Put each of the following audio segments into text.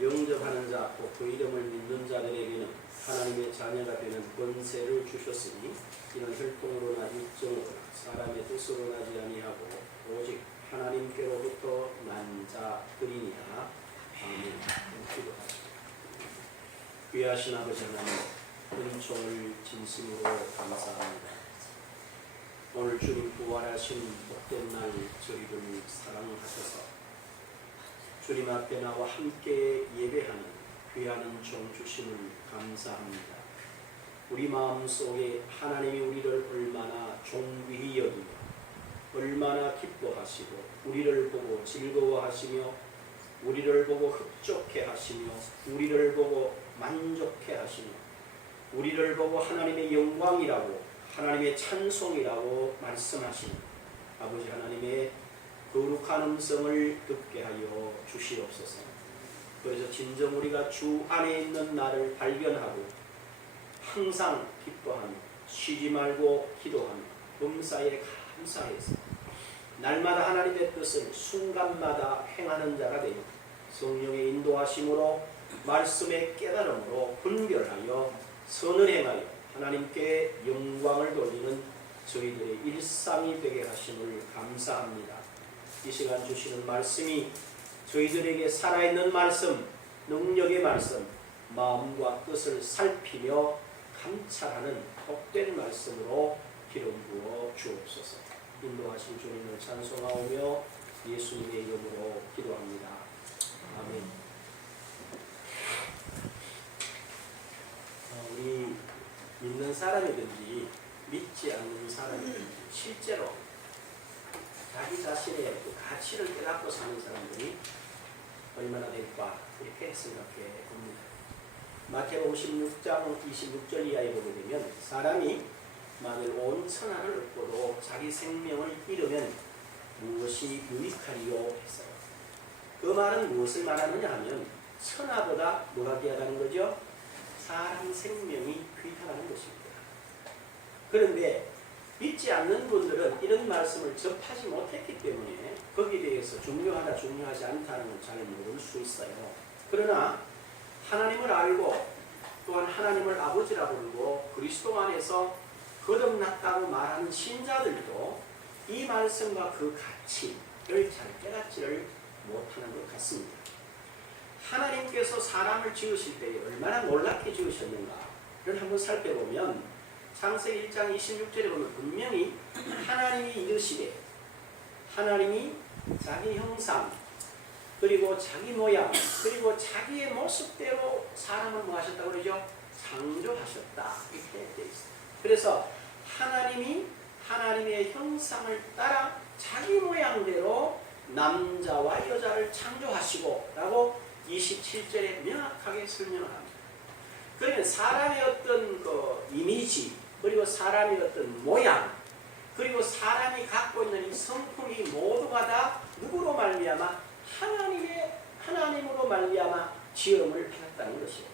영접하는 자, 또 그 이름을 믿는 자들에게는 하나님의 자녀가 되는 권세를 주셨으니 이는 혈통으로나 육정으로나 사람의 뜻으로 나지 아니하고 오직 하나님께로부터 난 자들이니라. 아멘. 기도하시고 귀하신 아버지 하나님, 은총을 진심으로 감사합니다. 오늘 주님 부활하신 복된 날 저희를 사랑하셔서 주님 앞에 나와 함께 예배하는 귀한 은총 주심을 감사합니다. 우리 마음속에 하나님이 우리를 얼마나 존귀히 여기며 얼마나 기뻐하시고 우리를 보고 즐거워하시며 우리를 보고 흡족해 하시며 우리를 보고 만족해 하시며 우리를 보고 하나님의 영광이라고 하나님의 찬송이라고 말씀하시는 아버지 하나님의 거룩한 음성을 듣게 하여 주시옵소서. 그래서 진정 우리가 주 안에 있는 나를 발견하고 항상 기뻐하며 쉬지 말고 기도하며 범사에 감사해서 날마다 하나님의 뜻을 순간마다 행하는 자가 되어 성령의 인도하심으로 말씀의 깨달음으로 분별하여 선을 행하여 하나님께 영광을 돌리는 저희들의 일상이 되게 하심을 감사합니다. 이 시간 주시는 말씀이 저희들에게 살아있는 말씀, 능력의 말씀, 마음과 뜻을 살피며 감찰하는 복된 말씀으로 기름 부어 주옵소서. 인도하신 주님을 찬송하오며 예수님의 이름으로 기도합니다. 아멘. 우리 믿는 사람이든지 믿지 않는 사람이든지 실제로 자기 자신의 그 가치를 깨닫고 사는 사람들이 얼마나 될까 이렇게 생각해 봅니다. 마태복음 16장 26절 이하에 보게 되면 사람이 만일 온 천하를 얻고도 자기 생명을 잃으면 무엇이 유익하리요 했어요. 그 말은 무엇을 말하느냐 하면 천하보다 뭐가 귀하다는 거죠? 사람 생명이 귀하다는 것입니다. 그런데 믿지 않는 분들은 이런 말씀을 접하지 못했기 때문에 거기에 대해서 중요하다 중요하지 않다는 걸 잘 모를 수 있어요. 그러나 하나님을 알고 또한 하나님을 아버지라 부르고 그리스도 안에서 거듭났다고 말하는 신자들도 이 말씀과 그 가치를 잘 깨닫지를 못하는 것 같습니다. 하나님께서 사람을 지으실 때 얼마나 놀랍게 지으셨는가를 한번 살펴보면 창세기 1장 26절에 보면 분명히 하나님이 이르시되 하나님이 자기 형상 그리고 자기 모양 그리고 자기의 모습대로 사람을 뭐 하셨다고 그러죠? 창조하셨다 이렇게 되어 있어요. 그래서 하나님이 하나님의 형상을 따라 자기 모양대로 남자와 여자를 창조하시고 라고 27절에 명확하게 설명을 합니다. 그러면 사람의 어떤 그 이미지 그리고 사람의 어떤 모양 그리고 사람이 갖고 있는 이 성품이 모두가 다 누구로 말미암아 하나님으로 말미암아 지음을 받았다는 것이에요.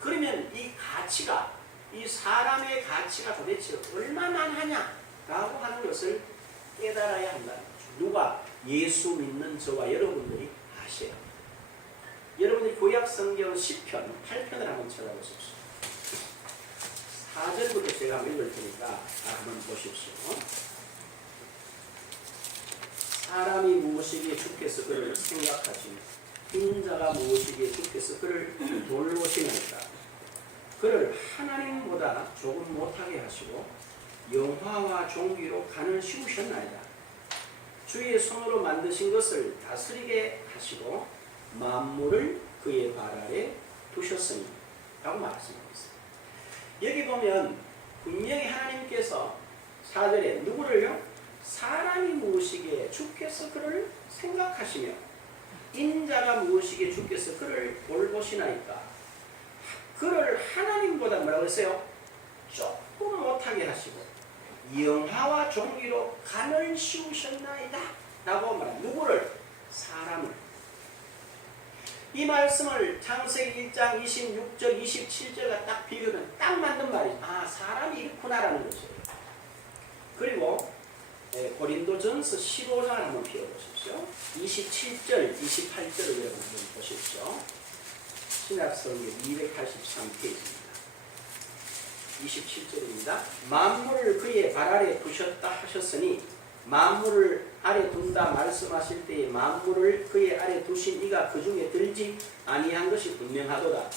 그러면 이 가치가 이 사람의 가치가 도대체 얼마나 하냐라고 하는 것을 깨달아야 한다는 거죠. 누가? 예수 믿는 저와 여러분들이 아셔야 합니다. 여러분이 구약 성경 10편 8편을 한번 찾아보십시오. 4절부터 제가 한번 읽을 테니까 한번 보십시오. 사람이 무엇이기에 주께서 그를 생각하시며 인자가 무엇이기에 주께서 그를 돌보시나이까. 그를 하나님보다 조금 못하게 하시고 영화와 종기로 간을 씌우셨나이다. 주의 손으로 만드신 것을 다스리게 하시고 만물을 그의 발 아래 두셨으니 라고 말씀하고 있습니다. 여기 보면 분명히 하나님께서 4절에 누구를요? 사람이 무엇이기에 주께서 그를 생각하시며 인자가 무엇이기에 주께서 그를 돌보시나이까. 그를 하나님보다 뭐라고 했어요? 조금 못하게 하시고 영화와 종기로 간을 씌우셨나이다 라고 말합니다. 누구를? 사람을. 이 말씀을 창세기 1장 26절 27절과 딱 비교하면 딱 맞는 말이죠. 아, 사람이 이렇구나라는 것이에요. 그리고 고린도전서 15장을 한번 펴보십시오. 27절 28절을 여러분 한번 보십시오. 신약성경 283페이지입니다. 27절입니다. 만물을 그의 발 아래 두셨다 하셨으니 만물을 아래 둔다 말씀하실 때에 만물을 그의 아래 두신 이가 그 중에 들지 아니한 것이 분명하도다.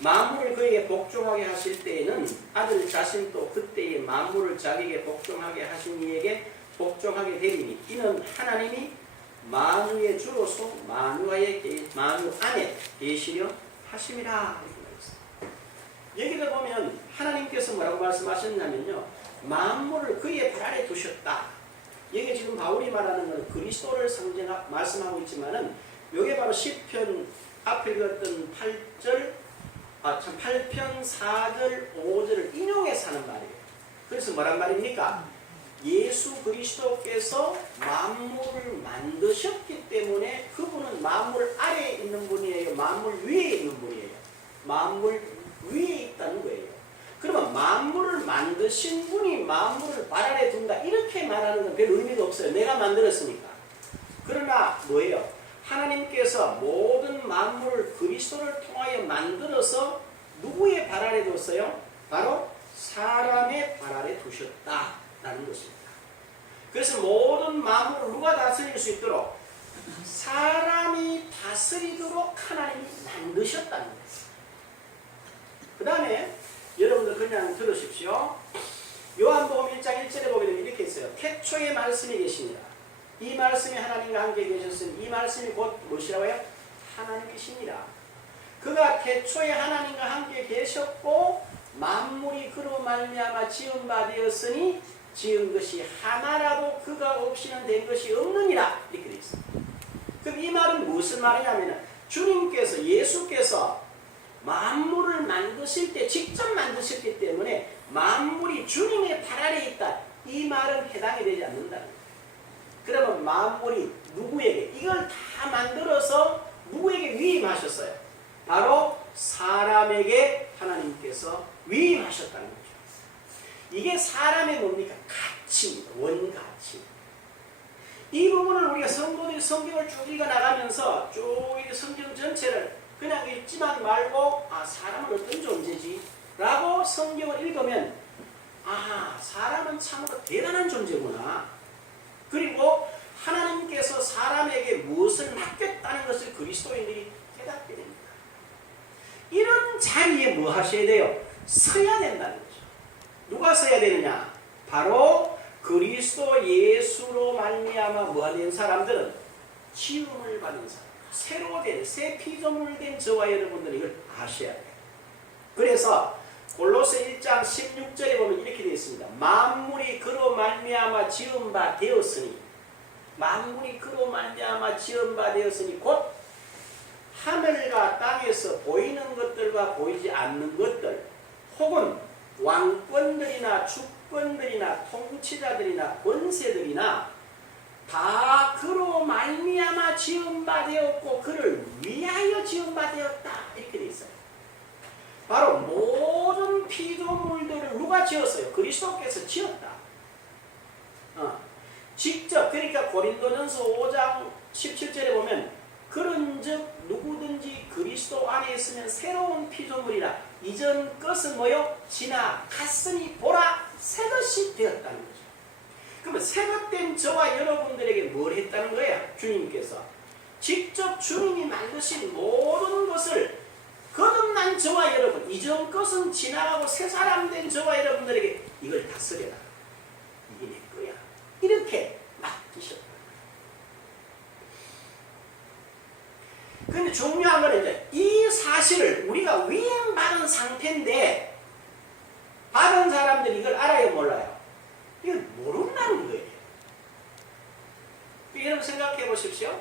만물을 그에게 복종하게 하실 때에는 아들 자신도 그때에 만물을 자기에게 복종하게 하신 이에게 복종하게 되리니 이는 하나님이 만유의 주로서 만유 안에 계시려 하심이라. 여기다 보면 하나님께서 뭐라고 말씀하셨냐면요, 만물을 그의 발 아래 두셨다. 여기 지금 바울이 말하는 것은 그리스도를 말씀하고 있지만은 이게 바로 시편 앞에 읽었던 8편 4절 5절을 인용해서 하는 말이에요. 그래서 뭐란 말입니까? 예수 그리스도께서 만물을 만드셨기 때문에 그분은 만물 아래에 있는 분이에요, 만물 위에 있는 분이에요. 만물 위에 있다는 거예요. 그러면 만물을 만드신 분이 만물을 발 아래 둔다 이렇게 말하는 건 별 의미가 없어요. 내가 만들었으니까. 그러나 뭐예요? 하나님께서 모든 만물을 그리스도를 통하여 만들어서 누구의 발 아래 뒀어요? 바로 사람의 발 아래 두셨다라는 것입니다. 그래서 모든 만물을 누가 다스릴 수 있도록? 사람이 다스리도록 하나님이 만드셨다는 거예요. 그 다음에 여러분들 그냥 들으십시오. 요한복음 1장 1절에 보게 되면 이렇게 있어요. 태초에 말씀이 계십니다. 이 말씀이 하나님과 함께 계셨으니 이 말씀이 곧 무엇이라고 해요? 하나님이십니다. 그가 태초에 하나님과 함께 계셨고 만물이 그로 말미암아 지은 바 되었으니 지은 것이 하나라도 그가 없이는 된 것이 없느니라. 이렇게 되어 있습니다. 그럼 이 말은 무슨 말이냐면 주님께서 예수께서 만물을 만드실 때 직접 만드셨기 때문에 만물이 주님의 발 아래 있다. 이 말은 해당이 되지 않는다는 거예요. 그러면 만물이 누구에게 이걸 다 만들어서 누구에게 위임하셨어요? 바로 사람에게 하나님께서 위임하셨다는 거죠. 이게 사람의 뭡니까? 가치입니다. 원가치. 이 부분을 우리가 성도들이 성경을 쭉 읽어나가면서 쭉 성경 전체를 그냥 읽지만 말고 사람은 어떤 존재지? 라고 성경을 읽으면 사람은 참으로 대단한 존재구나. 그리고 하나님께서 사람에게 무엇을 맡겼다는 것을 그리스도인들이 깨닫게 됩니다. 이런 자리에 뭐 하셔야 돼요? 서야 된다는 거죠. 누가 서야 되느냐? 바로 그리스도 예수로 말미암아 뭐가 된 사람들은 지음을 받은 사람, 새로 된 새 피조물 된 저와 여러분들은 이걸 아셔야 돼요. 그래서 골로새 1장 16절에 보면 이렇게 되어 있습니다. 만물이 그로 말미암아 지은 바 되었으니 만물이 그로 말미암아 지은 바 되었으니 곧 하늘과 땅에서 보이는 것들과 보이지 않는 것들 혹은 왕권들이나 주권들이나 통치자들이나 권세들이나 다 그로 말미암아 지은 바 되었고 그를 위하여 지은 바 되었다. 이렇게 되어 있어요. 바로 모든 피조물들을 누가 지었어요? 그리스도께서 지었다. 직접. 그러니까 고린도전서 5장 17절에 보면 그런즉 누구든지 그리스도 안에 있으면 새로운 피조물이라 이전 것은 뭐요? 지나갔으니 보라 새것이 되었다는 거죠. 그러면 새것된 저와 여러분들에게 뭘 했다는 거예요? 주님께서 직접 주님이 만드신 모든 것을 거듭난 저와 여러분, 이전 것은 지나가고 새 사람 된 저와 여러분들에게 이걸 다스려라. 이게 내 거야. 이렇게 맡기셨다. 그런데 중요한 건 이제 이 사실을 우리가 위임받은 상태인데 받은 사람들이 이걸 알아요, 몰라요? 이걸 모른다는 거예요. 여러분 생각해 보십시오.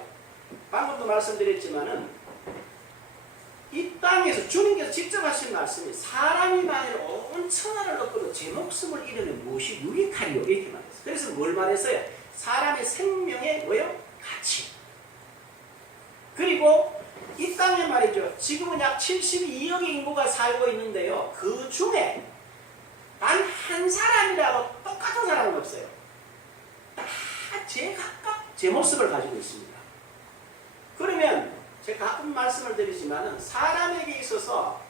방금도 말씀드렸지만은 이 땅에서 주님께서 직접 하신 말씀이 사람이 만일 온 천하를 얻고도 제 목숨을 잃으면 무엇이 유익하리요? 이렇게 말했어요. 그래서 뭘 말했어요? 사람의 생명의 뭐요? 가치. 그리고 이 땅에 말이죠. 지금은 약 72억의 인구가 살고 있는데요. 그 중에 단 한 사람이라고 똑같은 사람은 없어요. 다 제각각 제 모습을 가지고 있습니다. 그러면 제가 가끔 말씀을 드리지만은 사람에게 있어서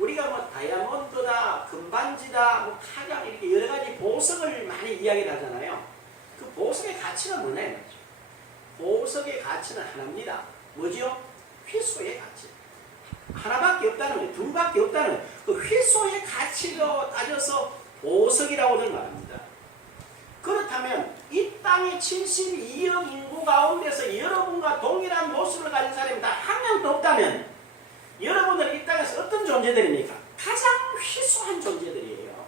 우리가 뭐 다이아몬드다, 금반지다, 뭐 타강 이렇게 여러 가지 보석을 많이 이야기를 하잖아요. 그 보석의 가치는 뭐냐 이 말이죠. 보석의 가치는 하나입니다. 뭐죠? 휘소의 가치. 하나밖에 없다는 거예요. 둘밖에 없다는 거예요. 그 휘소의 가치로 따져서 보석이라고들 말합니다. 그렇다면 이 땅의 72억 인구 가운데서 여러분과 동일한 모습을 가진 사람이 다 한 명도 없다면 여러분들은 이 땅에서 어떤 존재들입니까? 가장 희소한 존재들이에요.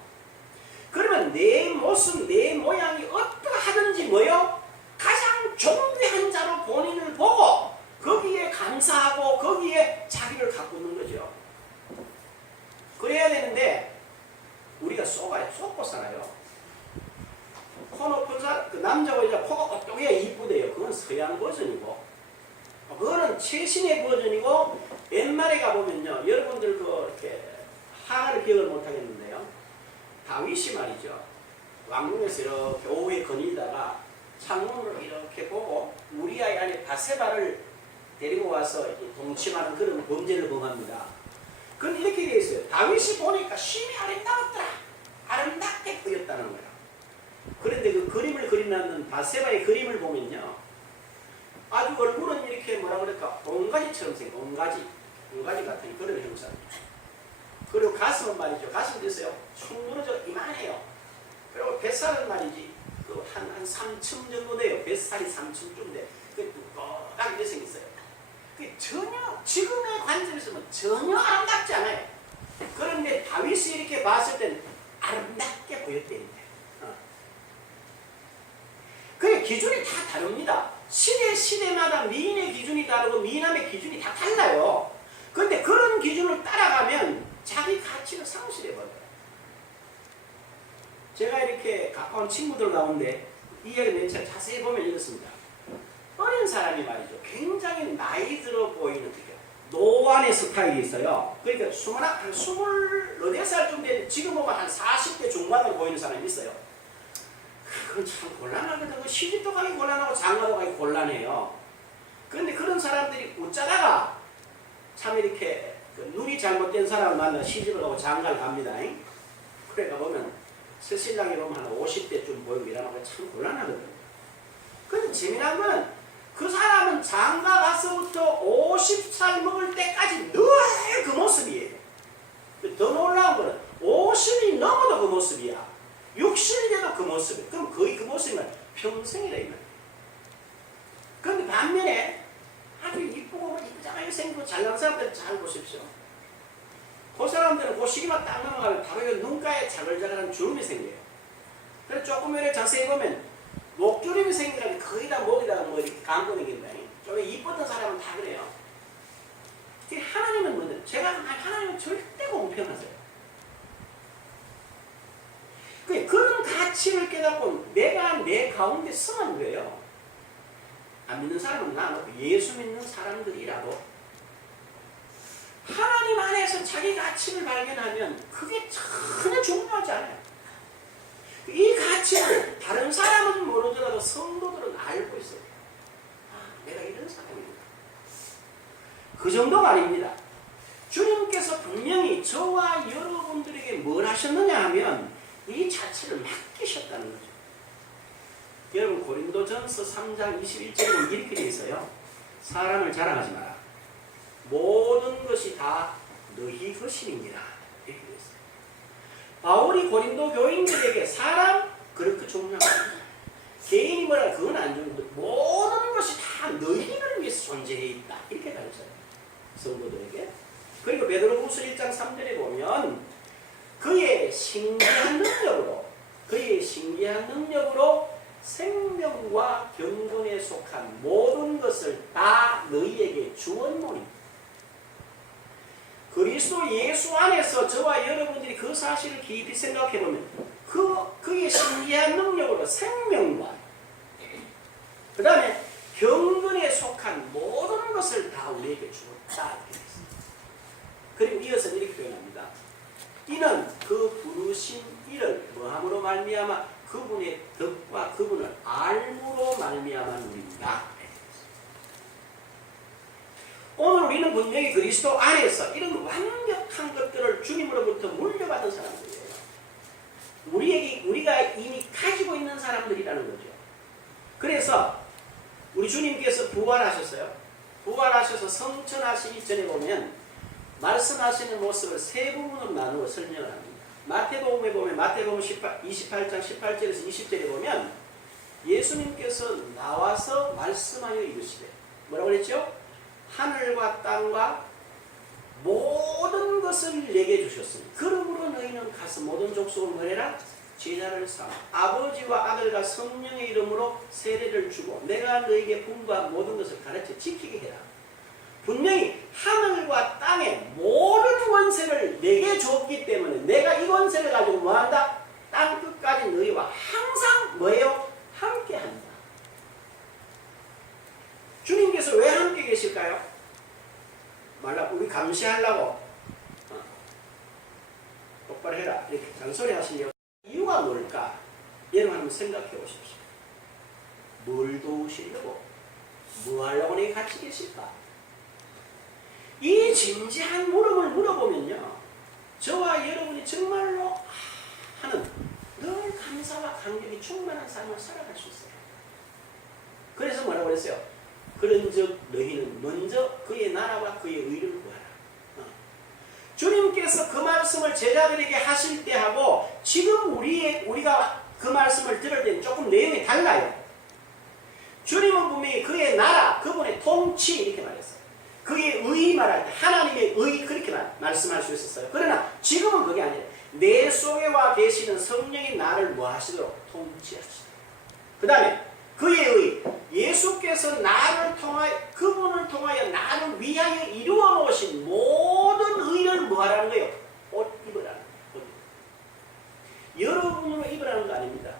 그러면 내 모습, 내 모양이 어떠하든지 뭐요? 가장 존귀한 자로 본인을 보고 거기에 감사하고 거기에 자기를 가꾸는 거죠. 그래야 되는데 우리가 쏟고 살아요. 코 높은 사람, 그 남자가 이제 코가 어떻게 이쁘대요. 그건 서양 버전이고, 그거는 최신의 버전이고, 옛말에 가보면요, 여러분들 이렇게 하나를 기억을 못 하겠는데요. 다윗이 말이죠. 왕궁에서 이렇게 오후에 거닐다가 창문으로 이렇게 보고 우리아의 아내 바세바를 데리고 와서 동침하는 그런 범죄를 범합니다. 그건 이렇게 되어 있어요. 다윗이 보니까 심히 아름다웠더라. 아름답게 보였다는 거예요. 그런데 그 그림을 그려놨는 바세바의 그림을 보면요, 아주 얼굴은 이렇게 뭐라 그럴까, 옹가지처럼 생긴, 옹가지 같은 그런 형상입니다. 그리고 가슴은 말이죠, 가슴 되세요, 축 무너져 이만해요. 그리고 뱃살은 말이지 한 3층 정도 돼요. 뱃살이 3층쯤 돼. 그 두껍게 생겼어요. 그 전혀 지금의 관점에서는 전혀 아름답지 않아요. 그런데 다윗이 이렇게 봤을 때는 아름답게 보였대요. 그 기준이 다 다릅니다. 시대마다 미인의 기준이 다르고 미남의 기준이 다 달라요. 그런데 그런 기준을 따라가면 자기 가치를 상실해버려요. 제가 이렇게 가까운 친구들 가운데 이 이야기를 자세히 보면 이렇습니다. 어린 사람이 말이죠, 굉장히 나이 들어 보이는 노안의 스타일이 있어요. 그러니까 24살 정도, 지금 보면 한 40대 중반으로 보이는 사람이 있어요. 그건 참 곤란하거든요. 시집도 가기 곤란하고 장가도 가기 곤란해요. 그런데 그런 사람들이 웃자다가 참 이렇게 눈이 잘못된 사람을 만나 시집을 가고 장가를 갑니다. 그러니까 보면 새신랑이 보면 한 50대쯤 보이고 이러면 참 곤란하거든요. 그런데 재미난 거는 그 사람은 장가 가서부터 50살 먹을 때까지 늘 그 모습이에요. 더 놀라운 거는 50이 넘어도 그 모습이야. 60이 돼도 그 모습이에요. 그럼 거의 그 모습이면 평생이다 이 말이에요. 그런데 반면에 아주 이쁘고 이쁘장하게 생기고 잘난 사람들 잘 보십시오. 그 사람들은 그 시기만 딱 넘어가면 바로 눈가에 자글자글한 주름이 생겨요. 그래서 조금 이렇게 자세히 보면 목주름이 생기면 거의 다 목에다가 뭐 이렇게 감고 다닌다. 좀 이뻤던 사람은 다 그래요. 하나님은 뭐냐? 제가 하나님은 절대 공평하세요. 그런 가치를 깨닫고 내가 내 가운데 성한 거예요. 안 믿는 사람은 나놓고 예수 믿는 사람들이라도 하나님 안에서 자기 가치를 발견하면 그게 전혀 중요하지 않아요. 이 가치를 다른 사람은 모르더라도 성도들은 알고 있어요. 내가 이런 사람입니다. 그 정도가 아닙니다. 주님께서 분명히 저와 여러분들에게 뭘 하셨느냐 하면 이 자체를 맡기셨다는 거죠. 여러분 고린도전서 3장 21절에 보면 이렇게 되어 있어요. 사람을 자랑하지 마라. 모든 것이 다 너희 것임이니라. 이렇게 되어 있어요. 바울이 고린도 교인들에게 사람 그렇게 중요한 겁니다. 개인이 뭐라 그건 안 중요한데 모든 것이 다 너희를 위해서 존재해 있다. 이렇게 가르쳐요. 성도들에게. 그리고 베드로후서 1장 3절에 보면 그의 신기한 능력으로 생명과 경건에 속한 모든 것을 다 너희에게 주었노니. 그리스도 예수 안에서 저와 여러분들이 그 사실을 깊이 생각해보면 그의 신기한 능력으로 생명과 그 다음에 경건에 속한 모든 것을 다 우리에게 주었다. 그리고 이어서 이렇게 표현합니다. 이는 그 부르신 이를 뭐함으로 말미암아 그분의 덕과 그분을 알므로 말미암아 누립니다. 오늘 우리는 분명히 그리스도 안에서 이런 완벽한 것들을 주님으로부터 물려받은 사람들이에요. 우리가 이미 가지고 있는 사람들이라는 거죠. 그래서 우리 주님께서 부활하셨어요. 부활하셔서 성천하시기 전에 보면 말씀하시는 모습을 세 부분으로 나누어 설명을 합니다. 마태복음에 보면 마태복음 28장 18절에서 20절에 보면 예수님께서 나와서 말씀하여 이르시되 뭐라고 그랬죠? 하늘과 땅과 모든 것을 내게 주셨으니 그러므로 너희는 가서 모든 족속을 뭐해라? 제자를 삼아 아버지와 아들과 성령의 이름으로 세례를 주고 내가 너희에게 분부한 모든 것을 가르쳐 지키게 해라. 분명히 하늘과 땅의 모든 권세를 내게 줬기 때문에 내가 이 권세를 가지고 뭐한다? 땅 끝까지 너희와 항상 뭐예요? 함께한다. 주님께서 왜 함께 계실까요? 우리 감시하려고 똑바로 해라 이렇게 잔소리 하시려고 이유가 뭘까? 여러분 한번 생각해 보십시오. 뭘 도우시려고? 뭐 하려고 내가 같이 계실까? 이 진지한 물음을 물어보면요, 저와 여러분이 정말로 하는 늘 감사와 감격이 충만한 삶을 살아갈 수 있어요. 그래서 뭐라고 그랬어요? 그런즉 너희는 먼저 그의 나라와 그의 의를 구하라. 주님께서 그 말씀을 제자들에게 하실 때하고 지금 우리가 그 말씀을 들을 때는 조금 내용이 달라요. 주님은 분명히 그의 나라, 그분의 통치 이렇게 말했어요. 그의 의 말할 때 하나님의 의 그렇게 말씀할 수 있었어요. 그러나 지금은 그게 아니에요. 내 속에 와 계시는 성령이 나를 뭐 하시도록 통치하시도록. 그 다음에 그의 의, 예수께서 나를 통하여 그분을 통하여 나를 위하여 이루어 놓으신 모든 의를 뭐 하라는 거예요? 옷 입으라는 거예요. 여러분으로 입으라는 거 아닙니다.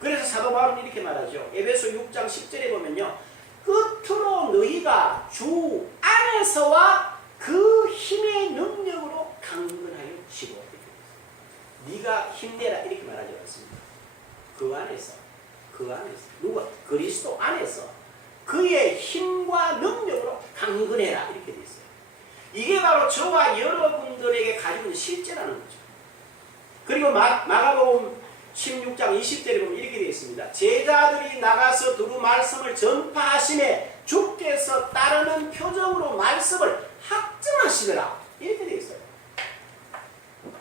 그래서 사도 바울은 이렇게 말하죠. 에베소 6장 10절에 보면요, 끝으로 너희가 주 안에서와 그 힘의 능력으로 강건하여 지고. 네가 힘내라 이렇게 말하지 않습니다. 그 안에서 누가? 그리스도 안에서 그의 힘과 능력으로 강건해라 이렇게 되어 있어요. 이게 바로 저와 여러분들에게 가지고 있는 실제라는 거죠. 그리고 마가복음 16장 20절에 보면 이렇게 되어 있습니다. 제자들이 나가서 두루 말씀을 전파하시매 주께서 따르는 표정으로 말씀을 확증하시더라 이렇게 되어 있어요.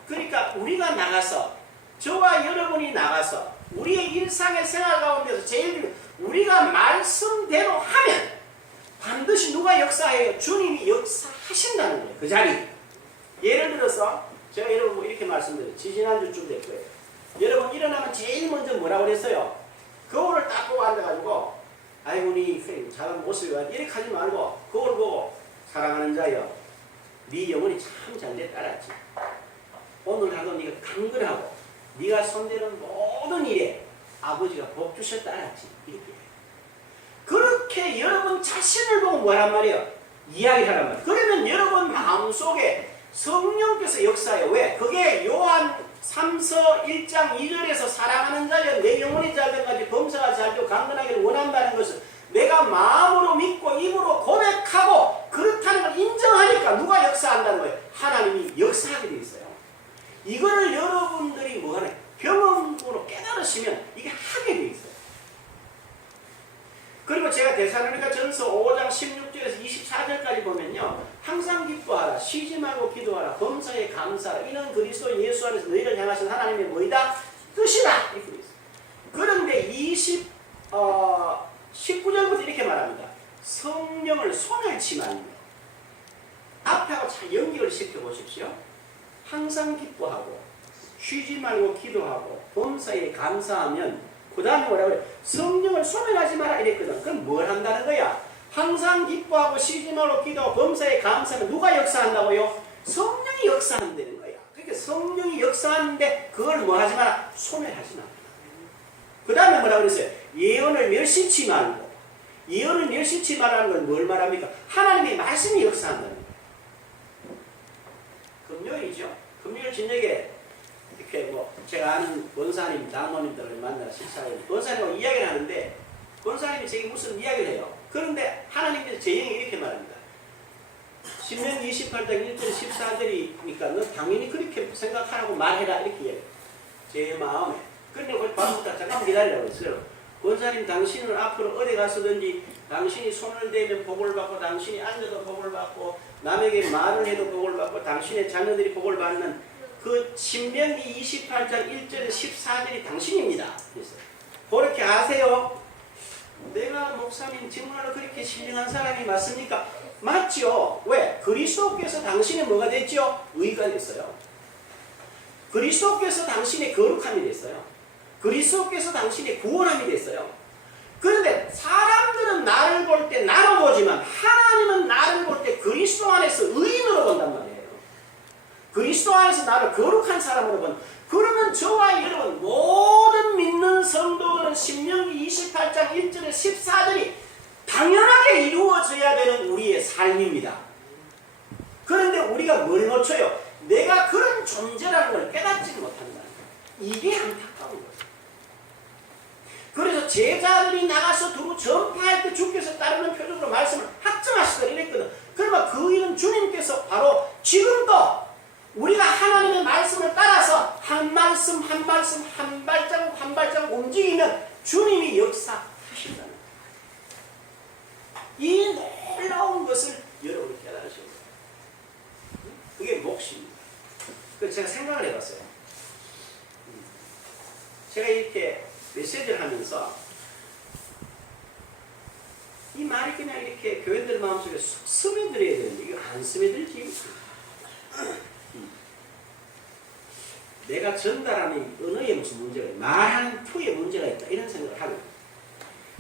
그러니까 우리가 나가서, 저와 여러분이 나가서 우리의 일상의 생활 가운데서 제일 우리가 말씀대로 하면 반드시 누가 역사해요? 주님이 역사하신다는 거예요. 그 자리. 예를 들어서 제가 여러분 뭐 이렇게 말씀드려요. 지지난주쯤 될 거예요. 여러분 일어나면 제일 먼저 뭐라고 그랬어요? 거울을 딱 보고 앉아가지고 아이고 니 잘한 모습이 와 이렇게 하지 말고 거울 보고 사랑하는 자여 네 영혼이 참 잘됐다 알았지? 오늘 하루 네가 강건하고 네가 손대는 모든 일에 아버지가 복 주셨다 알았지? 이렇게. 그렇게 여러분 자신을 보고 뭐란 말이에요? 이야기하란 말이에요. 그러면 여러분 마음속에 성령께서 역사해요. 왜? 그게 요한 3서 1장 2절에서 사랑하는 자여 내 영혼이 잘된까지 범사가 잘되고 강건하기를 원한다는 것을 내가 마음으로 믿고 입으로 고백하고 그렇다는 걸 인정하니까 누가 역사한다는 거예요? 하나님이 역사하게 되어 있어요. 이거를 여러분들이 뭐하냐? 경험으로 깨달으시면 이게 하게 되어 있어요. 그리고 제가 데살로니가 전서 5장 16절에서 24절까지 보면요, 항상 기뻐하라, 쉬지 말고 기도하라, 범사에 감사하라, 이는 그리스도 예수 안에서 너희를 향하신 하나님의 뭐이다? 뜻이다! 이렇게 되어 있어요. 그런데 19절부터 이렇게 말합니다. 성령을 손을 치면 앞에하고 잘 연결을 시켜보십시오. 항상 기뻐하고 쉬지 말고 기도하고 범사에 감사하면 그 다음에 뭐라고 해요? 성령을 소멸하지 마라 이랬거든. 그럼 뭘 한다는 거야? 항상 기뻐하고 쉬지 말고 기도하고 범사에 감사하면 누가 역사한다고요? 성령이 역사한다는 거야. 그러니까 성령이 역사하는데 그걸 뭐 하지 마라? 소멸하지 마라. 그 다음에 뭐라고 그랬어요? 예언을 멸시치 말고. 예언을 멸시치 말라는 건 뭘 말합니까? 하나님의 말씀이 역사한다는 거예요. 금요일이죠. 금요일 저녁에 이렇게 뭐 제가 아는 권사님, 장모님들을 만나 식사를 권사님하고 이야기를 하는데 권사님이 제게 무슨 이야기를 해요. 그런데 하나님께서 제 영에 이렇게 말합니다. 신명기 28장 1절 14절이니까 너 당연히 그렇게 생각하라고 말해라 이렇게 얘기해요. 제 마음에. 그런데 거기 봐보다 잠깐 기다리라고 했어요. 권사님 당신은 앞으로 어디 가서든지 당신이 손을 대면 복을 받고 당신이 앉아도 복을 받고 남에게 말을 해도 복을 받고 당신의 자녀들이 복을 받는 그 신명기 28장 1절에 14절이 당신입니다. 그래서 그렇게 아세요? 내가 목사님 정말로 그렇게 신령한 사람이 맞습니까? 맞죠. 왜? 그리스도께서 당신의 뭐가 됐죠? 의가 됐어요. 그리스도께서 당신의 거룩함이 됐어요. 그리스도께서 당신의 구원함이 됐어요. 그런데 사람들은 나를 볼 때 나로 보지만 하나님은 나를 볼 때 그리스도 안에서 의인으로 본단 말이에요. 그리스도 안에서 나를 거룩한 사람으로 본. 그러면 저와 여러분 모든 믿는 성도들은 신명기 28장 1절에 14절이 당연하게 이루어져야 되는 우리의 삶입니다. 그런데 우리가 뭘 놓쳐요? 내가 그런 존재라는 걸 깨닫지 못한다. 이게 안타까운 거예요. 그래서 제자들이 나가서 두루 전파할 때 주께서 따르는 표적으로 말씀을 확증하시더라 이랬거든. 그러면 그 일은 주님께서 바로 지금도 우리가 하나님의 말씀을 따라서 한 말씀 한 말씀 한 발자국 한 발자국 움직이면 주님이 역사하신다는 거예요. 이 놀라운 것을 여러분이 깨달으셔야 돼요. 그게 몫입니다. 그래서 제가 생각을 해봤어요. 제가 이렇게 메시지를 하면서 이 말이 그냥 이렇게 교인들 마음속에 쑥 스며들어야 되는데 이거 안 스며들지. 내가 전달하는 언어에 무슨 문제가 있다, 말하는 투에 문제가 있다 이런 생각을 하고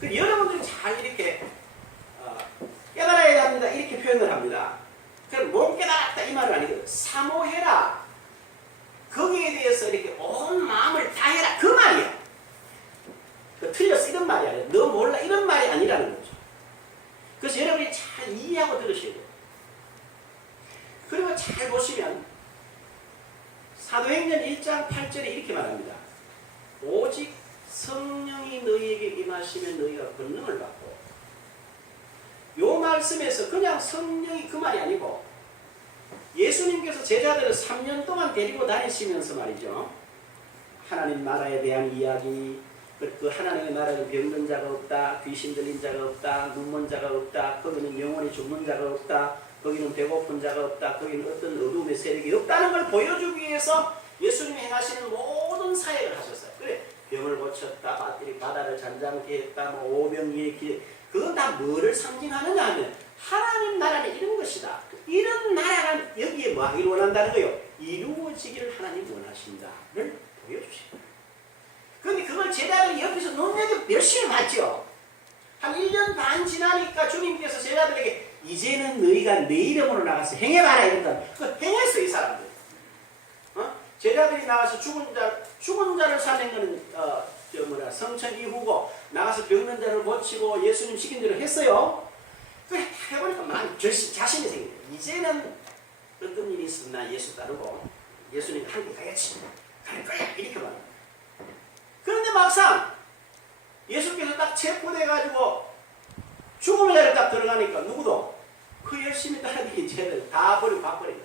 여러분들이 잘 이렇게 깨달아야 합니다 이렇게 표현을 합니다. 그럼 못 깨달았다 이 말은 아니거든. 사모해라. 거기에 대해서 이렇게 온 마음을 다해라 그 말이야. 틀렸어 이런 말이 아니야. 너 몰라 이런 말이 아니라는 거죠. 그래서 여러분이 잘 이해하고 들으셔야 돼요. 그리고 잘 보시면 사도행전 1장 8절에 이렇게 말합니다. 오직 성령이 너희에게 임하시면 너희가 권능을 받고. 요 말씀에서 그냥 성령이 그 말이 아니고 예수님께서 제자들을 3년 동안 데리고 다니시면서 말이죠. 하나님 나라에 대한 이야기, 그 하나님의 나라는 병든 자가 없다, 귀신 들린 자가 없다, 눈먼 자가 없다, 거기는 영원히 죽는 자가 없다, 거기는 배고픈 자가 없다, 거기는 어떤 어둠의 세력이 없다는 걸 보여주기 위해서 예수님이 행하시는 모든 사역을 하셨어요. 그래, 병을 고쳤다, 바다를 잔잔케 했다, 오병이의 그건 다 뭐를 상징하느냐 하면 하나님 나라는 이런 것이다. 이런 나라가 여기에 뭐 하기를 원한다는 거예요. 이루어지기를 하나님 원하신다를 보여주십니다. 그런데 그걸 제자들이 옆에서 눈여겨 열심히 봤죠. 한 1년 반 지나니까 주님께서 제자들에게 이제는 너희가 내 이름으로 나가서 행해봐라 이랬다. 그 행했어 이 사람들. 제자들이 나가서 죽은 자를 살린 거는 성천 이후고 나가서 병든 자를 고치고 예수님 시킨 대로 했어요. 그 해보니까 많이 자신이 생겨요. 이제는 어떤 일이 있으면 나 예수 따르고 예수님 함께 가야지. 갈 거야 이렇게 말합니다. 그런데 막상 예수께서 딱 체포돼가지고 죽음의 자리에 딱 들어가니까 누구도 그 열심히 따르는 죄를 다 버리고 바꿔버린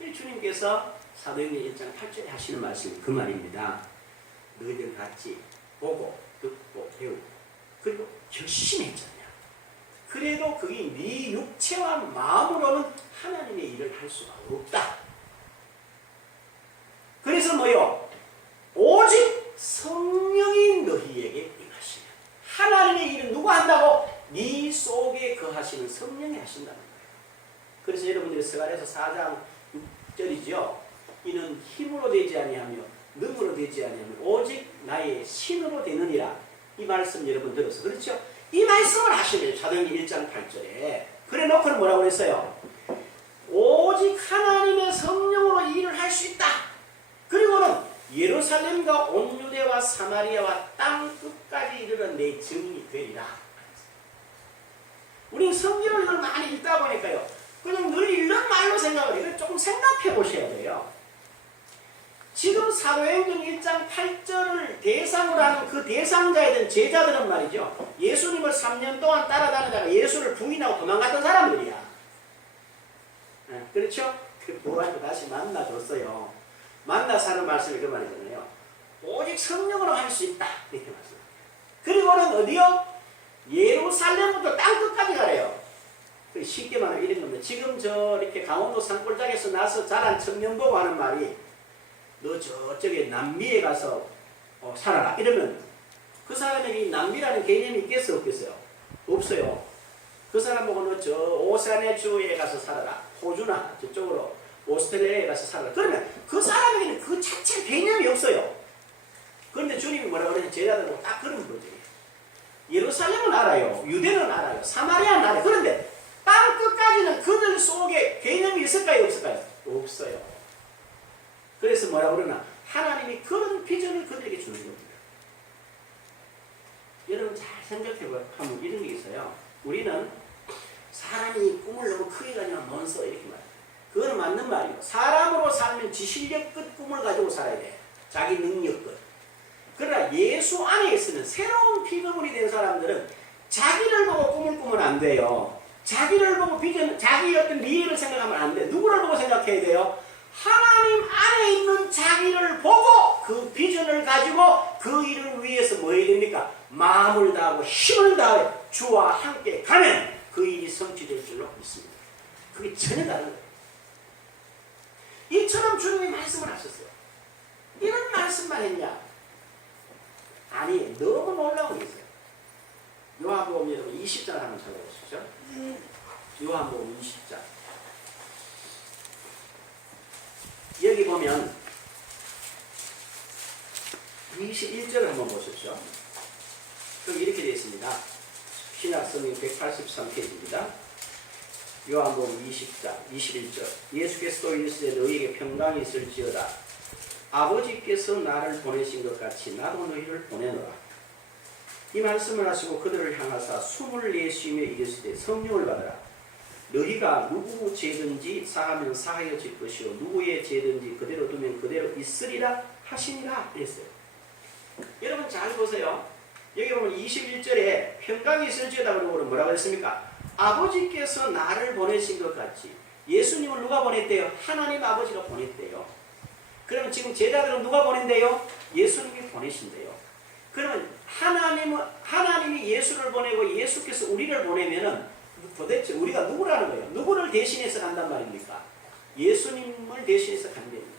거예요. 주님께서 사도행전 1장 8절에 하시는 말씀이 그 말입니다. 너희들 같이 보고 듣고 배우고 그리고 열심히 했잖냐. 그래도 그게 네 육체와 마음으로는 하나님의 일을 할 수가 없다. 그래서 뭐요? 오직 성령이 너희에게 임하시면 하나님의 일은 누가 한다고? 네 속에 거하시는 성령이 하신다는 거예요. 그래서 여러분들이 스가랴서 4장 6절이죠. 이는 힘으로 되지 아니하며 능으로 되지 아니하며 오직 나의 신으로 되느니라. 이 말씀 여러분 들었어. 그렇죠? 이 말씀을 하시면 사도행전 1장 8절에 그래 놓고는 뭐라고 했어요? 오직 하나님의 성령으로 일을 할 수 있다. 그리고는 예루살렘과 온 유대와 사마리아와 땅 끝까지 이르는 내 증인이 되리라. 우리는 성경을 늘 많이 읽다 보니까요. 그냥 늘 읽는 말로 생각을 해요. 조금 생각해 보셔야 돼요. 지금 사도행전 1장 8절을 대상으로 하는 그 대상자에 대한 제자들은 말이죠. 예수님을 3년 동안 따라다니다가 예수를 부인하고 도망갔던 사람들이야. 그렇죠? 그거 다시 만나줬어요. 만나서 하는 말씀이 그 말이잖아요. 오직 성령으로 할 수 있다. 이렇게 말씀. 그리고는 어디요? 예루살렘부터 땅끝까지 가래요. 쉽게 말하면 이런 겁니다. 지금 이렇게 강원도 산골짜기에서 나서 자란 청년 보고 하는 말이 너 저쪽에 남미에 가서 살아라 이러면 그 사람에게 남미라는 개념이 있겠어요? 없겠어요? 없어요. 그 사람 보고 너 저 오세아니아주에 가서 살아라. 호주나 저쪽으로 오스트레일리아에 가서 살아라. 그러면 그 사람에게는 그 자체 개념이 없어요. 그런데 주님이 뭐라고 그러냐? 제자들은 딱 그런 거죠. 예루살렘은 알아요. 유대는 알아요. 사마리아는 알아요. 그런데 땅 끝까지는 그들 속에 개념이 있을까요? 없을까요? 없어요. 그래서 뭐라고 그러나? 하나님이 그런 비전을 그들에게 주는 겁니다. 여러분 잘 생각해보면 이런 게 있어요. 우리는 사람이 꿈을 너무 크게 가지면 먼서 이렇게 말해요. 그건 맞는 말이에요. 사람으로 살면 지실력 끝 꿈을 가지고 살아야 돼. 자기 능력 끝. 그러나 예수 안에 있으면 새로운 피조물이 된 사람들은 자기를 보고 꿈을 꾸면 안 돼요. 자기를 보고 비전, 자기의 어떤 미래를 생각하면 안 돼. 누구를 보고 생각해야 돼요? 하나님 안에 있는 자기를 보고 그 비전을 가지고 그 일을 위해서 뭐 해야 됩니까? 마음을 다하고 힘을 다해 주와 함께 가면 그 일이 성취될 줄로 믿습니다. 그게 전혀 다른 거예요. 이처럼 주님이 말씀을 하셨어요. 이런 말씀만 했냐? 아니, 너무 놀라운 게 있어요. 요한복음 여러분 20장 한번 찾아보시죠. 요한복음 20장. 여기 보면 21절을 한번 보십시오. 여기 이렇게 되어 있습니다. 신약성경 183페이지입니다. 요한복음 20장 21절. 예수께서 또 이르시되 너희에게 평강이 있을지어다. 아버지께서 나를 보내신 것 같이 나도 너희를 보내노라. 이 말씀을 하시고 그들을 향하사 숨을 내쉬며 이르시되 성령을 받으라. 너희가 누구 죄든지 사하면 사하여질 것이요 누구의 죄든지 그대로 두면 그대로 있으리라 하시니라 그랬어요. 여러분 잘 보세요. 여기 보면 21절에 평강이 있을지어다 그러고 뭐라고 했습니까? 아버지께서 나를 보내신 것 같이. 예수님을 누가 보냈대요? 하나님 아버지가 보냈대요. 그러면 지금 제자들은 누가 보낸대요? 예수님이 보내신대요. 그러면 하나님이 예수를 보내고 예수께서 우리를 보내면은 도대체 우리가 누구라는 거예요? 누구를 대신해서 간단 말입니까? 예수님을 대신해서 간다는 거예요.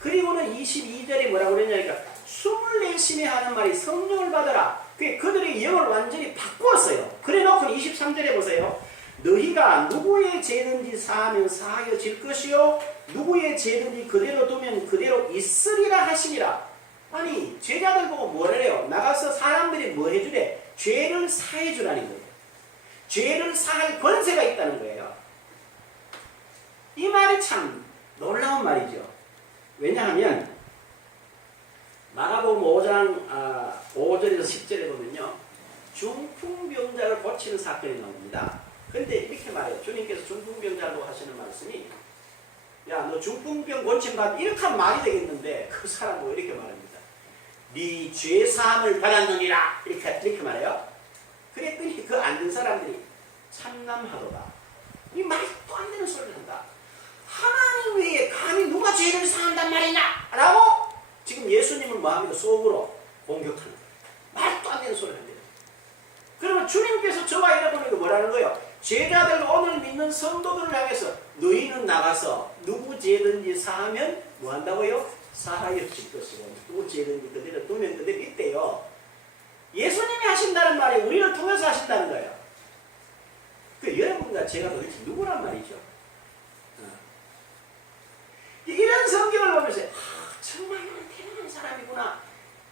그리고는 22절에 뭐라고 그러냐니까 숨을 내쉬며 하는 말이 성령을 받아라. 그들의 영을 완전히 바꾸었어요. 그래 놓고 23절에 보세요. 너희가 누구의 죄든지 사하면 사하여질 것이요 누구의 죄든지 그대로 두면 그대로 있으리라 하시니라. 아니 제자들 보고 뭐래요? 나가서 사람들이 뭐 해주래? 죄를 사해주라는 거예요. 죄를 사할 권세가 있다는 거예요. 이 말이 참 놀라운 말이죠. 왜냐하면 마가복음 5장 5절에서 10절에 보면요. 중풍병자를 고치는 사건이 나옵니다. 그런데 이렇게 말해요. 주님께서 중풍병자로 하시는 말씀이 야 너 중풍병 고침받 이렇게 하면 말이 되겠는데 그 사람은 이렇게 말합니다. 네 죄사함을 받았느니라 이렇게 말해요. 그랬더니 그 앉은 사람들이 참남하도다. 이 말도 안 되는 소리를 한다. 하나님 외에 감히 누가 죄를 사한단 말이냐 라고 지금 예수님을 뭐합니까? 속으로 공격하는 거예요. 말도 안 되는 소리를 합니다. 그러면 주님께서 저와 여러분에게 뭐라는 거예요? 제자들 오늘 믿는 성도들을 향해서 너희는 나가서 누구 죄든지 사하면 뭐 한다고요? 사하여질 것이고 누구 죄든지 그대로 두면 그대로 있대요. 예수님이 하신다는 말이 우리를 통해서 하신다는 거예요. 그 여러분과 제가 도대체 누구란 말이죠? 이런 성경을 보면서 정말 이런 대단한 사람이구나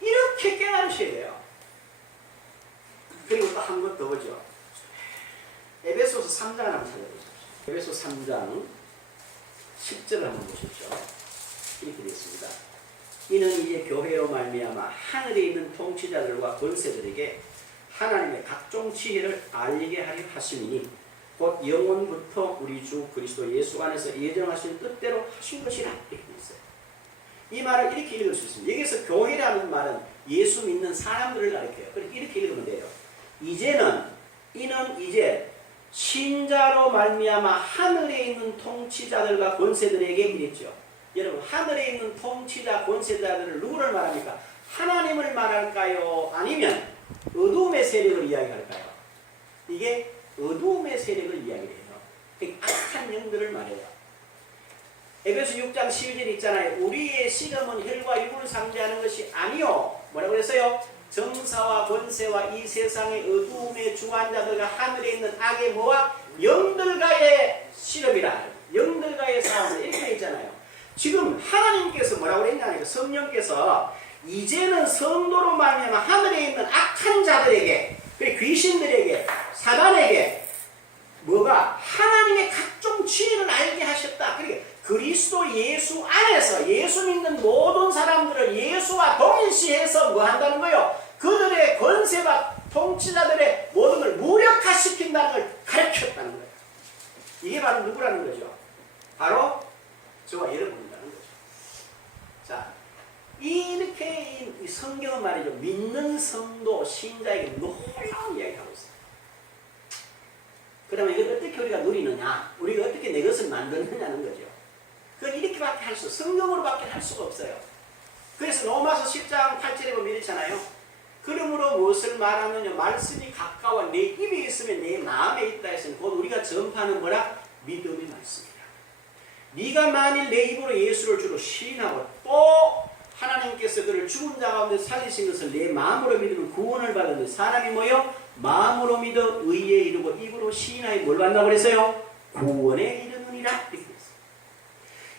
이렇게 깨달으셔야 돼요. 그리고 또 한 것 더 보죠. 에베소서 3장 한번 찾아보십시오. 에베소 3장 10절을 한번 보십시오. 이렇게 되었습니다. 이는 이제 교회로 말미암아 하늘에 있는 통치자들과 권세들에게 하나님의 각종 지혜를 알리게 하려 하심이니 곧 영원부터 우리 주 그리스도 예수 안에서 예정하신 뜻대로 하신 것이라 이렇게 되어 있어요. 이 말을 이렇게 읽을 수 있습니다. 여기서 교회라는 말은 예수 믿는 사람들을 가리켜요. 그렇게 이렇게 읽으면 돼요. 이제는 이는 이제 신자로 말미암아 하늘에 있는 통치자들과 권세들에게 이랬죠. 여러분, 하늘에 있는 통치자 권세자들을 누구를 말합니까? 하나님을 말할까요? 아니면 어두움의 세력을 이야기할까요? 이게 어두움의 세력을 이야기해요. 악한 영들을 말해요. 에베소 6장 12절 있잖아요. 우리의 씨름은 혈과 육을 상대하는 것이 아니요. 뭐라고 그랬어요? 정사와 권세와 이 세상의 어두움의 주관 자들과 하늘에 있는 악의 뭐와 영들과의 씨름이라. 영들과의 싸움. 이렇게 되어 있잖아요. 지금 하나님께서 뭐라고 그랬냐면 성령께서 이제는 성도로 말미암아 하늘에 있는 악한 자들에게, 귀신들에게, 사단에게 뭐가 하나님의 각종 지혜를 알게 하셨다. 그러니까 그리스도 예수 안에서 예수 믿는 모든 사람들을 예수와 동일시해서 뭐 한다는 거예요? 그들의 권세와 통치자들의 모든 걸 무력화시킨다는 걸 가르쳤다는 거예요. 이게 바로 누구라는 거죠? 바로 저와 여러분이라는 거죠. 자, 이렇게 이 성경은 말이죠. 믿는 성도, 신자에게 놀라운 이야기를 하고 있어요. 그러면 이걸 어떻게 우리가 누리느냐? 우리가 어떻게 내 것을 만드느냐는 거죠. 그건 이렇게밖에 할 수, 성경으로밖에 할 수가 없어요. 그래서 로마서 10장 8절에 보면 이렇잖아요. 그러므로 무엇을 말하느냐? 말씀이 가까워 내 입에 있으면 내 마음에 있다 했으니 곧 우리가 전파하는 뭐라? 믿음의 말씀이다. 네가 만일 내 입으로 예수를 주로 시인하고 또 하나님께서 그를 죽은 자 가운데 살리신 것을 내 마음으로 믿으면 구원을 받는데 사람이 뭐요? 마음으로 믿어 의에 이르고 입으로 시인하여 뭘 받는다고 그랬어요? 구원에 이르느니라. 이렇게 했어요.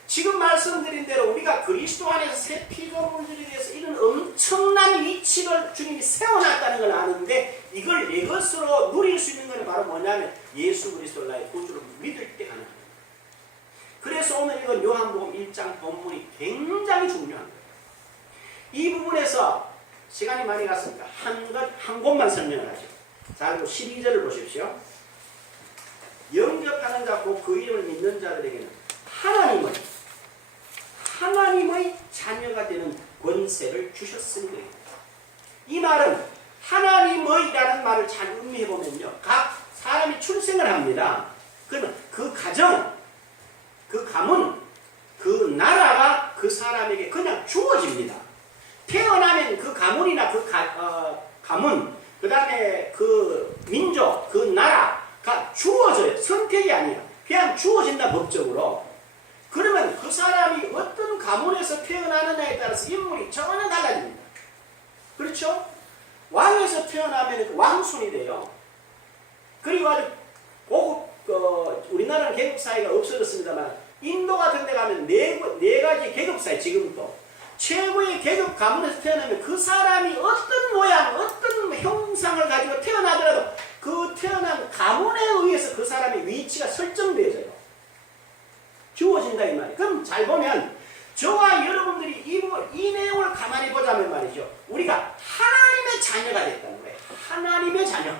지금 말씀드린 대로 우리가 그리스도 안에서 새 피조물들에 대해서 이런 엄청난 위치를 주님이 세워놨다는 걸 아는데 이걸 내 것으로 누릴 수 있는 것은 바로 뭐냐면 예수 그리스도를 나의 구주로 믿을 때 가능합니다. 그래서 오늘 이건 요한복음 1장 본문이 굉장히 중요한 거예요. 이 부분에서 시간이 많이 갔으니까 한 곳만 설명을 하죠. 자, 그리고 12절을 보십시오. 영접하는 자, 곧 그 이름을 믿는 자들에게는 하나님의 자녀가 되는 권세를 주셨으니. 이 말은 하나님의라는 말을 잘 음미해보면요. 각 사람이 출생을 합니다. 그러면 그 가정, 그 가문, 그 나라가 그 사람에게 그냥 주어집니다. 태어나면 그 가문이나 그 가문, 그 다음에 그 민족, 그 나라가 주어져요. 선택이 아니야. 그냥 주어진다, 법적으로. 그러면 그 사람이 어떤 가문에서 태어나느냐에 따라서 인물이 전혀 달라집니다. 그렇죠? 왕에서 태어나면 그 왕순이 돼요. 그리고 아주 고급, 우리나라는 계급사회가 없어졌습니다만, 인도 같은 데 가면 네 가지 계급사회, 지금도. 최고의 계급 가문에서 태어나면 그 사람이 어떤 모양, 어떤 형상을 가지고 태어나더라도 그 태어난 가문에 의해서 그 사람의 위치가 설정되어져요. 주어진다 이 말이에요. 그럼 잘 보면 저와 여러분들이 이 내용을 가만히 보자면 말이죠. 우리가 하나님의 자녀가 됐다는 거예요. 하나님의 자녀.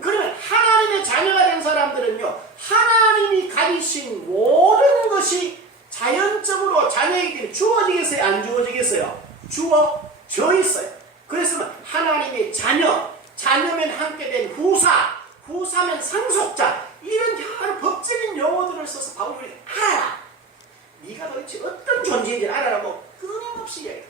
그러면 하나님의 자녀가 된 사람들은요. 하나님이 가지신 모든 것이 자연적으로 자녀에게 주어지겠어요? 안 주어지겠어요? 주어져 있어요. 그래서 하나님의 자녀, 자녀면 함께 된 후사, 후사면 상속자, 이런 여러 법적인 용어들을 써서 바울이 알아라. 네가 도대체 어떤 존재인지 알아라고 끊임없이 얘기해요.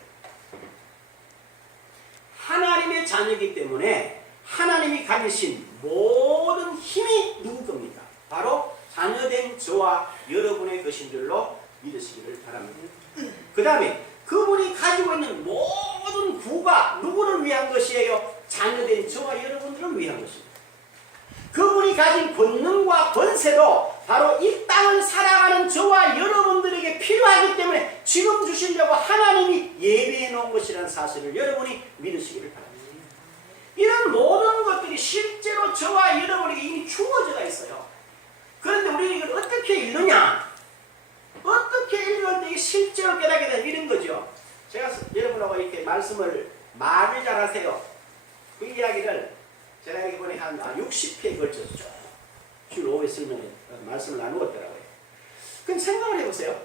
하나님의 자녀이기 때문에 하나님이 가지신 모든 힘이 누구 겁니까? 바로 자녀된 저와 여러분의 것인 줄로 믿으시기를 바랍니다. 그 다음에 그분이 가지고 있는 모든 구가 누구를 위한 것이에요? 자녀된 저와 여러분들을 위한 것입니다. 그분이 가진 권능과 권세도 바로 이 땅을 살아가는 저와 여러분들에게 필요하기 때문에 지금 주시려고 하나님이 예비해 놓은 것이라는 사실을 여러분이 믿으시기를 바랍니다. 이런 모든 것들이 실제로 저와 여러분에게 이미 주어져 있어요. 그런데 우리는 이걸 어떻게 읽느냐? 어떻게 읽을 때 실제로 깨닫게 되는 이런 거죠. 제가 여러분하고 이렇게 말을 잘하세요. 그 이야기를 제가 이번에 한 60회에 걸쳐서 주 5회 설명에 말씀을 나누었더라고요. 그럼 생각을 해보세요.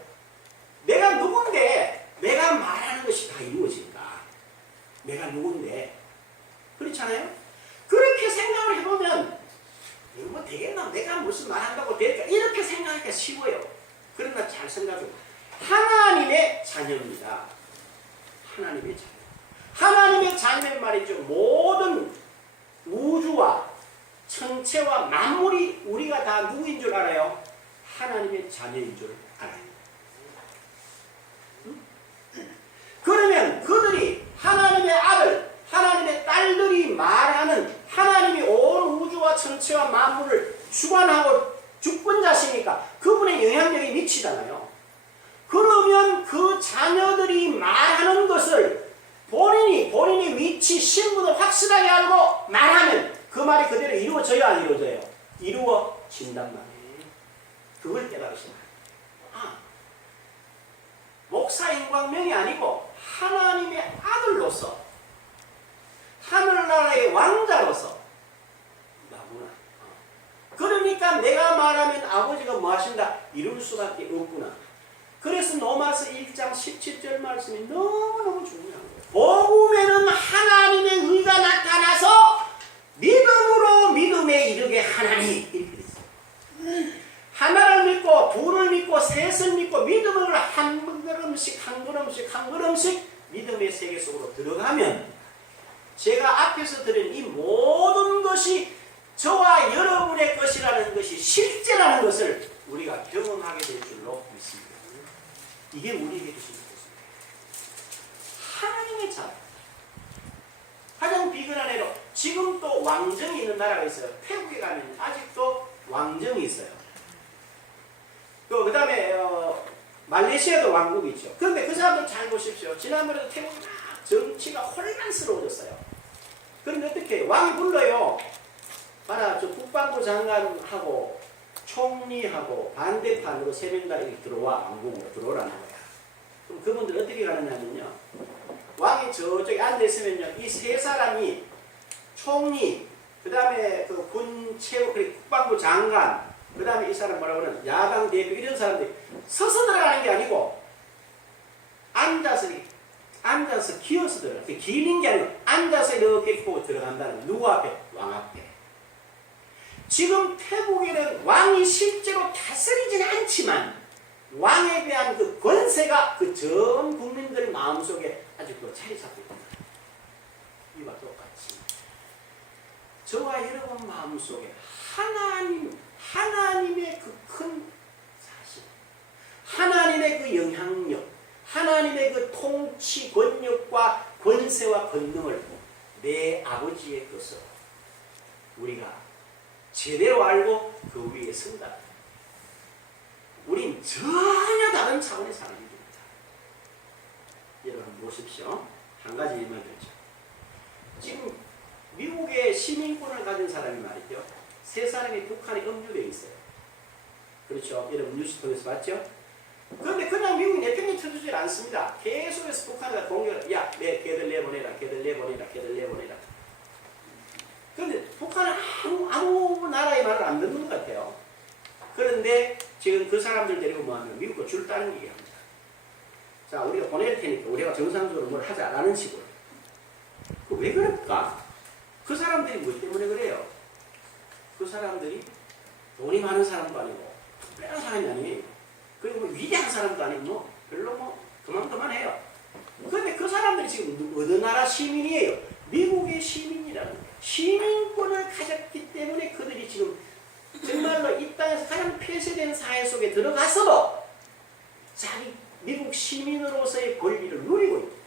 내가 누군데 내가 말하는 것이 다 이루어질까? 내가 누군데? 그렇잖아요? 그렇게 생각을 해보면 이거 뭐 되겠나? 내가 무슨 말한다고 될까? 이렇게 생각하기가 쉬워요. 그러나 잘 생각해. 하나님의 자녀입니다. 하나님의 자녀. 하나님의 자녀는 말이죠. 모든 우주와 천체와 만물이 우리가 다 누구인 줄 알아요? 하나님의 자녀인 줄 알아요. 그러면 그들이 하나님의 아들, 하나님의 딸들이 말하는 하나님이 온 우주와 천체와 만물을 주관하고 주권자시니까 그분의 영향력이 미치잖아요. 그러면 그 자녀들이 말하는 것을 본인의 위치, 신분을 확실하게 알고 말하면 그 말이 그대로 이루어져요, 안 이루어져요? 이루어진단 말이에요. 그걸 깨달으시면 목사 인광명이 아니고 하나님의 아들로서 하늘나라의 왕자로서 나구나. 그러니까 내가 말하면 아버지가 뭐 하신다? 이룰 수밖에 없구나. 그래서 로마서 1장 17절 말씀이 너무너무 중요한 거예요. 복음에는 하나님의 의가 나타나서 믿음으로 믿음에 이르게 하나니 이렇게 됐어요. 하나를 믿고 둘을 믿고 셋을 믿고 믿음을 한 걸음씩 믿음의 세계 속으로 들어가면 제가 앞에서 드린 이 모든 것이 저와 여러분의 것이라는 것이 실제라는 것을 우리가 경험하게 될 줄로 믿습니다. 이게 우리에게 주신 것입니다. 하나님의 자녀. 가장 비근한 예로 지금 또 왕정이 있는 나라가 있어요. 태국에 가면 아직도 왕정이 있어요. 그 다음에 말레이시아도 왕국이 있죠. 그런데 그 사람들 잘 보십시오. 지난번에도 태국이 막 정치가 혼란스러워졌어요. 그런데 어떻게 해요? 왕이 불러요. 봐라, 저 국방부 장관하고 총리하고 반대판으로 3명 다 이렇게 들어와, 왕궁으로 들어오라는 거야. 그럼 그분들 어떻게 가느냐면요. 왕이 저쪽에 앉아있으면요. 이 3사람이 총리, 그 다음에 그 국방부 장관, 그 다음에 이 사람 뭐라고 그러나 야당 대표 이런 사람들이 서서 들어가는 게 아니고 앉아서 기어서 들어가. 기는 게 아니고 앉아서 이렇게 보고 들어간다는 거예요. 누구 앞에? 왕 앞에. 지금 태국에는 왕이 실제로 다스리지는 않지만 왕에 대한 그 권세가 그 전 국민들 마음속에 아주 그 자리 잡고 있다. 이와 똑같이 저와 여러분 마음속에 하나님의 그 큰 사실, 하나님의 그 영향력, 하나님의 그 통치 권력과 권세와 권능을 내 아버지의 것으로 우리가 제대로 알고 그 위에 선다. 우린 전혀 다른 차원의 사람이 됩니다. 여러분 보십시오. 한 가지 일만 들죠. 지금 미국의 시민권을 가진 사람이 말이죠. 3사람이 북한에 억류되어 있어요. 그렇죠. 여러분 뉴스 통해서 봤죠? 그런데 그냥 미국이 내팽개 쳐주질 않습니다. 계속해서 북한에다 공격을, 야, 걔들 내보내라, 걔들 내보내라, 걔들 내보내라. 그런데 북한은 아무 나라의 말을 안 듣는 것 같아요. 그런데 지금 그 사람들 데리고 뭐하면 미국과 줄 따는 얘기합니다. 자, 우리가 보낼 테니까 우리가 정상적으로 뭘 하자라는 식으로. 왜 그럴까? 그 사람들이 뭐 때문에 그래요? 그 사람들이 돈이 많은 사람도 아니고 특별한 사람이 아니에요. 그리고 뭐 위대한 사람도 아니고 뭐 별로 뭐 그만해요. 그런데 그 사람들이 지금 어느 나라 시민이에요? 미국의 시민이라는 거예요. 시민권을 가졌기 때문에 그들이 지금 정말로 이 땅에서 가장 폐쇄된 사회 속에 들어가서도 자기 미국 시민으로서의 권리를 누리고 있는 거죠.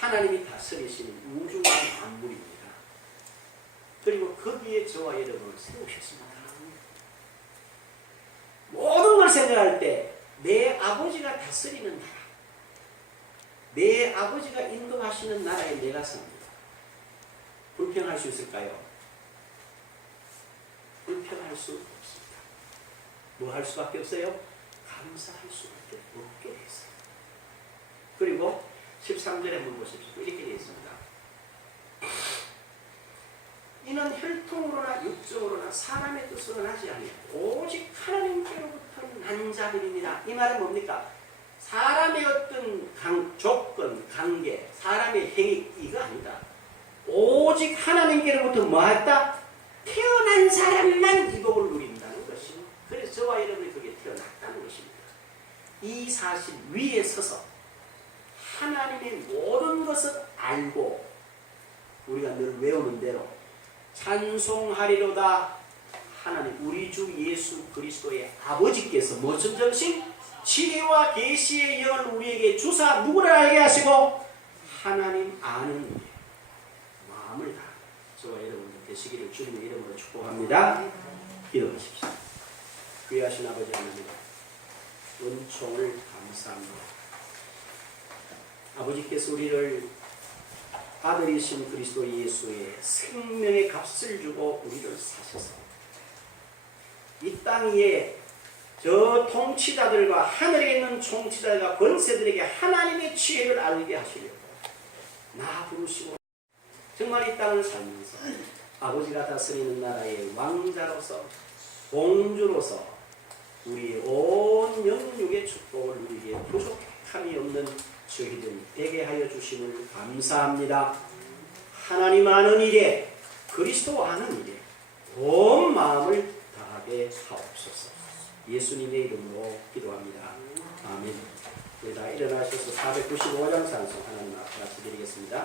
하나님이 다스리시는 우주와 만물입니다. 그리고 거기에 저와 여러분을 세우셨습니다. 모든 걸 생각할 때 내 아버지가 다스리는 나라, 내 아버지가 인도하시는 나라에 내가 삽니다. 불평할 수 있을까요? 불평할 수 없습니다. 뭐 할 수밖에 없어요? 감사할 수밖에 없게 됐어요. 그리고 13절에 한번 보십시오. 이렇게 되어 있습니다. 이는 혈통으로나 육정으로나 사람의 뜻으로 하지 아니하고 오직 하나님께로부터 난 자들입니다. 이 말은 뭡니까? 사람의 어떤 조건, 관계, 사람의 행위 이거 아니다. 오직 하나님께로부터 뭐했다? 태어난 사람만 이 복을 누린다는 것입니다. 그래서 저와 여러분이 그게 태어났다는 것입니다. 이 사실 위에 서서 하나님의 모든 것을 알고 우리가 늘 외우는 대로 찬송하리로다. 하나님 우리 주 예수 그리스도의 아버지께서 무슨 정신? 지혜와 계시의 영을 우리에게 주사 누구를 알게 하시고 하나님 아는 우리 마음을 다 저와 여러분들 되시기를 주님의 이름으로 축복합니다. 기도하십시오. 귀하신 아버지 하나님 은총을 감사합니다. 아버지께서 우리를 아들이신 그리스도 예수의 생명의 값을 주고 우리를 사셔서 이 땅 위에 저 통치자들과 하늘에 있는 통치자들과 권세들에게 하나님의 지혜를 알게 하시려고 나 부르시고 정말 이 땅을 살면서 아버지가 다스리는 나라의 왕자로서 공주로서 우리의 온 영육의 축복을 누리기에 부족함이 없는 저희들이 되게 하여 주심을 감사합니다. 하나님 아는 일에 그리스도 아는 일에 온 마음을 다하게 하옵소서. 예수님의 이름으로 기도합니다. 아멘. 우리 다 일어나셔서 495장 찬송 하나님 앞에 같이 드리겠습니다.